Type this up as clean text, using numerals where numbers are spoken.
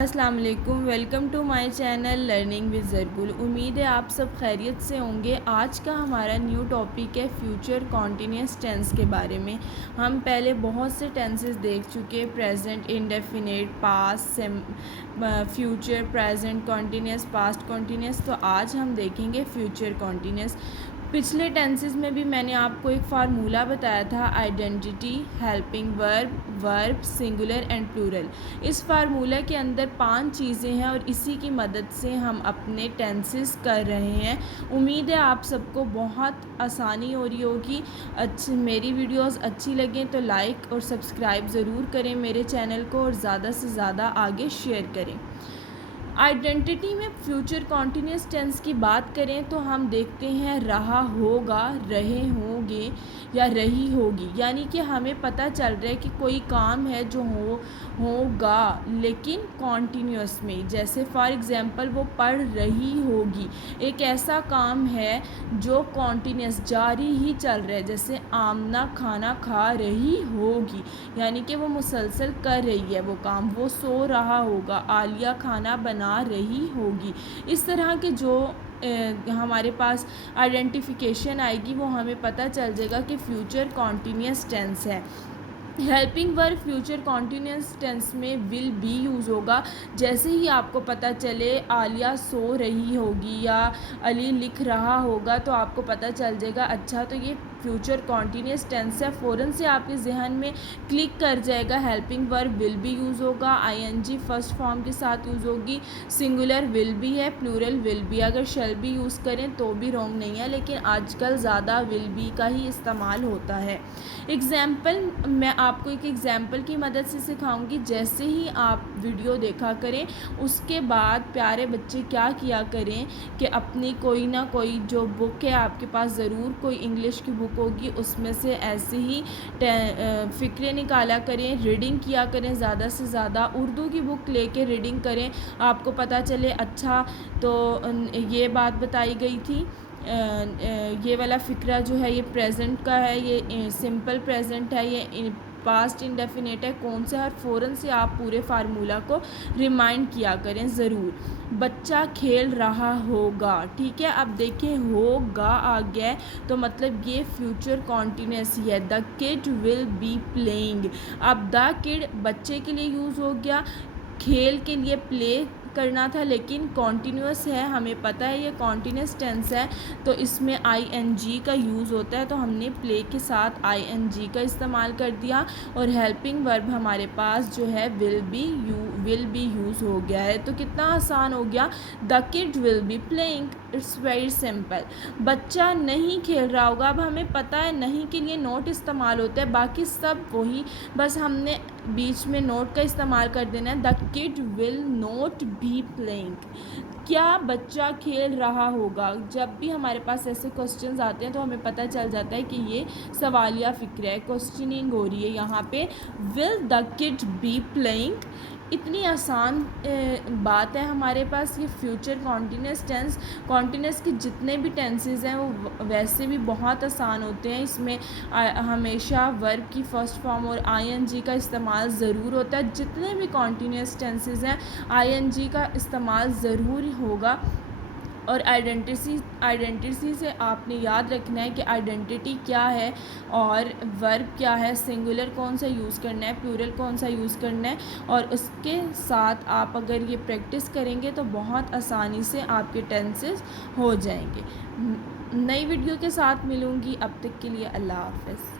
अस्सलाम वालेकुम, welcome to my channel learning with Zarbul. उम्मीद है आप सब खैरियत से होंगे। आज का हमारा न्यू टॉपिक है फ्यूचर कॉन्टीन्यूअस टेंस के बारे में। हम पहले बहुत से टेंसेस देख चुके, present, indefinite, past, future, present continuous, past continuous. तो आज हम देखेंगे फ्यूचर कॉन्टीन्यूअस। पिछले टेंसेस में भी मैंने आपको एक फार्मूला बताया था, identity, helping verb, verb, singular and plural. इस फार्मूला के अंदर 5 चीज़ें हैं और इसी की मदद से हम अपने टेंसेस कर रहे हैं। उम्मीद है आप सबको बहुत आसानी हो रही होगी। मेरी वीडियोस अच्छी लगें तो लाइक और सब्सक्राइब ज़रूर करें मेरे चैनल को और ज़्यादा से ज़्यादा आगे शेयर करें। आइडेंटिटी में फ्यूचर कॉन्टीन्यूअस टेंस की बात करें तो हम देखते हैं रहा होगा, रहे होंगे या रही होगी। यानी कि हमें पता चल रहा है कि कोई काम है जो होगा लेकिन कॉन्टीन्यूअस में। जैसे फॉर एग्ज़ाम्पल वो पढ़ रही होगी, एक ऐसा काम है जो कॉन्टीन्यूअस जारी ही चल रहा है। जैसे आमना खाना खा रही होगी, यानी कि वो मुसलसल कर रही है वो काम। वो सो रहा होगा, आलिया खाना बना रही होगी। इस तरह के जो हमारे पास आइडेंटिफिकेशन आएगी वो हमें पता चल जाएगा कि फ्यूचर कॉन्टीन्यूअस टेंस है। Helping verb future continuous tense में विल बी यूज़ होगा। जैसे ही आपको पता चले आलिया सो रही होगी या अली लिख रहा होगा तो आपको पता चल जाएगा अच्छा तो ये फ्यूचर कॉन्टीन्यूअस टेंस है। फ़ौरन से आपके जहन में क्लिक कर जाएगा। Helping verb will be use होगा, आईएनजी फर्स्ट फॉर्म के साथ यूज़ होगी, सिंगुलर विल बी है, प्लूरल विल बी। अगर शैल बी यूज़ करें तो भी रॉन्ग नहीं है, लेकिन आजकल ज़्यादा विल बी का ही इस्तेमाल होता है। एग्ज़ाम्पल, मैं आपको एक एग्ज़ाम्पल की मदद से सिखाऊंगी। जैसे ही आप वीडियो देखा करें उसके बाद प्यारे बच्चे क्या किया करें कि अपनी कोई ना कोई जो बुक है आपके पास, ज़रूर कोई इंग्लिश की बुक होगी, उसमें से ऐसे ही फ़िक्रे निकाला करें, रीडिंग किया करें ज़्यादा से ज़्यादा। उर्दू की बुक लेके रीडिंग करें, आपको पता चले अच्छा तो ये बात बताई गई थी। ये वाला फ़िक्रा जो है ये प्रेजेंट का है, ये सिंपल प्रेजेंट है, ये पास्ट इंडेफिनेट है, कौन सा है। फ़ौरन से आप पूरे फार्मूला को रिमाइंड किया करें ज़रूर। बच्चा खेल रहा होगा, ठीक है। अब देखें होगा आ गया तो मतलब ये फ्यूचर कॉन्टीन्यूअस ही है। The kid will be playing. अब द किड बच्चे के लिए यूज़ हो गया, खेल के लिए प्ले करना था, लेकिन कॉन्टीन्यूअस है, हमें पता है ये कॉन्टीन्यूअस टेंस है तो इसमें आईएनजी का यूज़ होता है, तो हमने प्ले के साथ आईएनजी का इस्तेमाल कर दिया। और हेल्पिंग वर्ब हमारे पास जो है विल बी यूज़ हो गया है। तो कितना आसान हो गया, the kid will be playing. It's very simple. बच्चा नहीं खेल रहा होगा, अब हमें पता है नहीं के लिए नोट इस्तेमाल होता है, बाकी सब वही, बस हमने बीच में नोट का इस्तेमाल कर देना है। The kid will not be playing. क्या बच्चा खेल रहा होगा। जब भी हमारे पास ऐसे क्वेश्चंस आते हैं तो हमें पता चल जाता है कि ये सवालिया फ़िक्र है, क्वेश्चनिंग हो रही है यहाँ पे। Will the kid be playing, इतनी आसान बात है हमारे पास। ये फ्यूचर कॉन्टीन्यूअस टेंस, कॉन्टीन्यूअस के जितने भी टेंसेस हैं वो वैसे भी बहुत आसान होते हैं। इसमें हमेशा वर्ब की फ़र्स्ट फॉर्म और आईएनजी का इस्तेमाल ज़रूर होता है। जितने भी कॉन्टीन्यूअस टेंसेस हैं आईएनजी का इस्तेमाल ज़रूर होगा। और आइडेंटिटी से आपने याद रखना है कि आइडेंटिटी क्या है और वर्ब क्या है, सिंगुलर कौन सा यूज़ करना है, प्लूरल कौन सा यूज़ करना है। और उसके साथ आप अगर ये प्रैक्टिस करेंगे तो बहुत आसानी से आपके टेंसेस हो जाएंगे। नई वीडियो के साथ मिलूँगी, अब तक के लिए अल्लाह हाफ़िज़।